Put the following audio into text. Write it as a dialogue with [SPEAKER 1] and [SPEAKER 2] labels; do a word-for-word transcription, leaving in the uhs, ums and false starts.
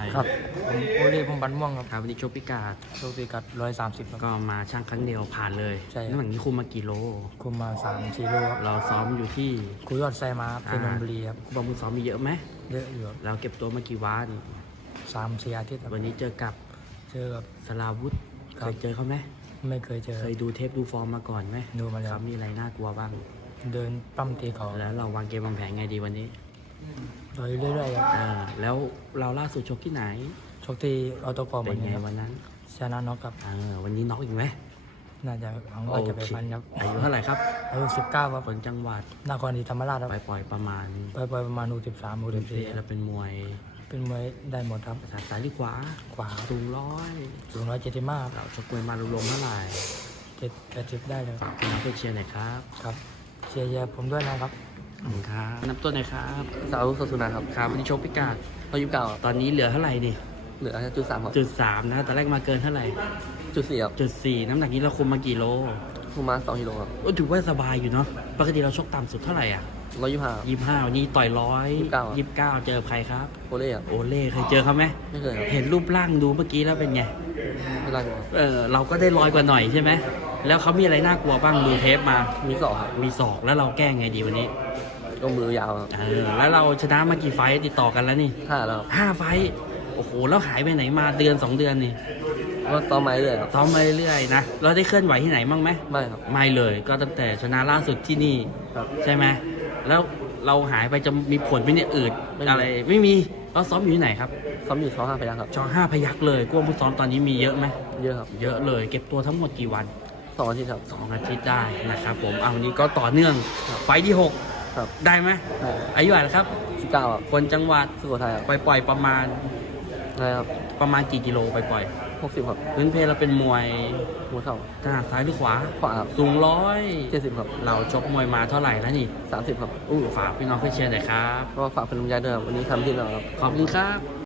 [SPEAKER 1] ครับผมโอเล่พงษ์บันม่วงครับ
[SPEAKER 2] ครับวันนี้ชกพิกาด
[SPEAKER 1] โชคดีกัดร้อยสามสิบครับ
[SPEAKER 2] ก็มาช่างครั้งเดียวผ่านเลย
[SPEAKER 1] ใช่ครับ
[SPEAKER 2] น้ำหนักนี้คุมมากี่โล
[SPEAKER 1] คุมมาสามสี่โลครับ
[SPEAKER 2] เราซ้อมอยู่ที่
[SPEAKER 1] คุยยอดไซมาครับเป็นนนบุรีครับ
[SPEAKER 2] บอมบุญซ้อมมีเยอะไหม
[SPEAKER 1] เยอะอยู่ครับ
[SPEAKER 2] เราเก็บตัวมากี่วัน
[SPEAKER 1] สามสี่อาทิตย์ครับ
[SPEAKER 2] วันนี้เจอกับ
[SPEAKER 1] เจอกับ
[SPEAKER 2] สลาวุธ
[SPEAKER 1] ครั
[SPEAKER 2] เค
[SPEAKER 1] บ
[SPEAKER 2] ยเจอเขาไหม
[SPEAKER 1] ไม่เคยเจอ
[SPEAKER 2] เคยดูเทปดูฟอร์มมาก่อนไหม
[SPEAKER 1] ดูมาแล้ว
[SPEAKER 2] เขามีอะไรน่ากลัวบ้าง
[SPEAKER 1] เดินปั้มตีเขา
[SPEAKER 2] แล้วเราวางเกมวางแผนไงดีวันนี้
[SPEAKER 1] ต่อยเรื่อยๆครับ
[SPEAKER 2] อ่าแล้วเราล่าสุดชกที่ไหน
[SPEAKER 1] ชกที่ออโตกอม
[SPEAKER 2] เป็
[SPEAKER 1] วัน น
[SPEAKER 2] ไง
[SPEAKER 1] นี้ครับ
[SPEAKER 2] วันนั้น
[SPEAKER 1] ชนะน็อกครับ
[SPEAKER 2] เออวันนี้น็อกอีกไหม
[SPEAKER 1] น่าจะหวังว่าจะไปฟันครับ
[SPEAKER 2] อายุเท่าไหร่ครับ
[SPEAKER 1] อายุสิบเก้าครับ
[SPEAKER 2] คนจังหวัด
[SPEAKER 1] นครศรีธรรมราชครับ
[SPEAKER 2] ไปปล่อยประมาณ
[SPEAKER 1] ไปไปประมาณหกสิบสามหกสิบสี่
[SPEAKER 2] เราเป็นมวย
[SPEAKER 1] เป็นมวยได้หมดครับ
[SPEAKER 2] ภาษาซ้ายหรือขวา
[SPEAKER 1] ขวา
[SPEAKER 2] สูงร้อย
[SPEAKER 1] สูงร้อยเจ็ดสิบห้า
[SPEAKER 2] เราชกมวยมารวมๆเท่าไหร่
[SPEAKER 1] เจ็ดแปดสิบได้เลย
[SPEAKER 2] ฝากพี่น้องเพื่อนเชียร์หน่อยครับ
[SPEAKER 1] ครับเชียร์ผมด้วยนะครับ
[SPEAKER 2] ขอบคุณครับนับต้นหน่อยครับ
[SPEAKER 3] สาวสสุนาครับ
[SPEAKER 2] ครับวันนี้ชกพิกาด
[SPEAKER 3] อายุเก่า
[SPEAKER 2] ตอนนี้เหลือเท่าไหร่นี่
[SPEAKER 3] เหลือจุดสามครับ
[SPEAKER 2] จุดสามนะตอนแรกมาเกินเท่าไหร่
[SPEAKER 3] จุดสี่ครับ
[SPEAKER 2] จุดสี่น้ำหนักนี้เราคุมมากี่โล
[SPEAKER 3] ประมาณสองกิโลครับ
[SPEAKER 2] โอ้ถือว่าสบายอยู่เนาะปกติเราชกต่ำสุดเท่าไหร่อ่ะ
[SPEAKER 3] ร้อยยี่ห้า
[SPEAKER 2] ยี่ห้าวันนี้ต่อยร้อย
[SPEAKER 3] ยี่สิบเก้า
[SPEAKER 2] ยี่สิบเก้าเจอใครครับ
[SPEAKER 3] โอเล่ครับ
[SPEAKER 2] โอเล่เคยเจอเขาไหม
[SPEAKER 3] ไม่เคยครับ
[SPEAKER 2] เห็นรูปร่างดูเมื่อกี้แล้วเป็นไง
[SPEAKER 3] ไม่ได้ครับ
[SPEAKER 2] เออเราก็ได้ร้อยกว่าหน่อยใช่ไหมแล้วเขามีอะไรน่ากลัวบ้างดูเทปมา
[SPEAKER 3] มีสองครับ
[SPEAKER 2] มีศอกแล้วเราแก้ไงดีวันนี้
[SPEAKER 3] ก็มือยาวครับ
[SPEAKER 2] เออแล้วเราชนะมากี่ไฟต์ติดต่อกันแล้วนี่
[SPEAKER 3] ห้าแล้วครับ
[SPEAKER 2] ห้าไฟต์โอ้โหแล้วหายไปไหนมาเดือนสองเดือนนี่
[SPEAKER 3] ก็ซ้อมไม้เรื่อยครับ
[SPEAKER 2] ซ้อมมาเรื่อยๆนะเราได้เคลื่อนไหวที่ไหนบ้างไหม
[SPEAKER 3] ไม่ครับ
[SPEAKER 2] ไม่เลยก็ตั้งแต่ชนะล่าสุดที่นี่
[SPEAKER 3] ครับ
[SPEAKER 2] ใช่ไหมแล้วเราหายไปจะมีผลไหมเนี่ยอืด
[SPEAKER 3] ไม่มี
[SPEAKER 2] อะไรไม่มีเราซ้อมอยู่ที่ไหนครับ
[SPEAKER 3] ซ้อมอยู่ซ้อมห้าพยัคฆ์ครับ
[SPEAKER 2] จอห้าพยักเลยกวงผู้ซ้อมตอนนี้มีเยอะไหม
[SPEAKER 3] เยอะครับ
[SPEAKER 2] เยอะเลยเก็บตัวทั้งหมดกี่วัน
[SPEAKER 3] สองอาทิตย์ครับ
[SPEAKER 2] สองอาทิตย์ได้นะครับผมเอาวันนี้ก็ต่อเนื่อง
[SPEAKER 3] ครับ
[SPEAKER 2] ไฟต์ที่หก
[SPEAKER 3] ครับ
[SPEAKER 2] ได้ไหมอายุเท่าไหร่ครับ
[SPEAKER 3] สิบเก้าครับ
[SPEAKER 2] คนจังหวัด
[SPEAKER 3] สุโขทัยครับ
[SPEAKER 2] ปล่อยปล่อยประมาณ
[SPEAKER 3] อะไรครับ
[SPEAKER 2] ประมาณกี่กิโลไปปล่อย
[SPEAKER 3] หกสิบครับ
[SPEAKER 2] พื้นเพเราเป็นมวย
[SPEAKER 3] หัวเข่า
[SPEAKER 2] ถนัดซ้ายหรือขวา
[SPEAKER 3] ขวาครับ
[SPEAKER 2] สูงร้อย
[SPEAKER 3] เจ็ดสิบครับ
[SPEAKER 2] เราชกมวยมาเท่าไหร่แล้วนี่
[SPEAKER 3] สามสิบครับ
[SPEAKER 2] อู้ฝากพี่น้องเพื่อนเชียร์หน่อยครับ
[SPEAKER 3] ก็ฝากเป็นลุงยายด้วยครับวันนี้ทำที่เราครับ
[SPEAKER 2] ขอบคุณครับ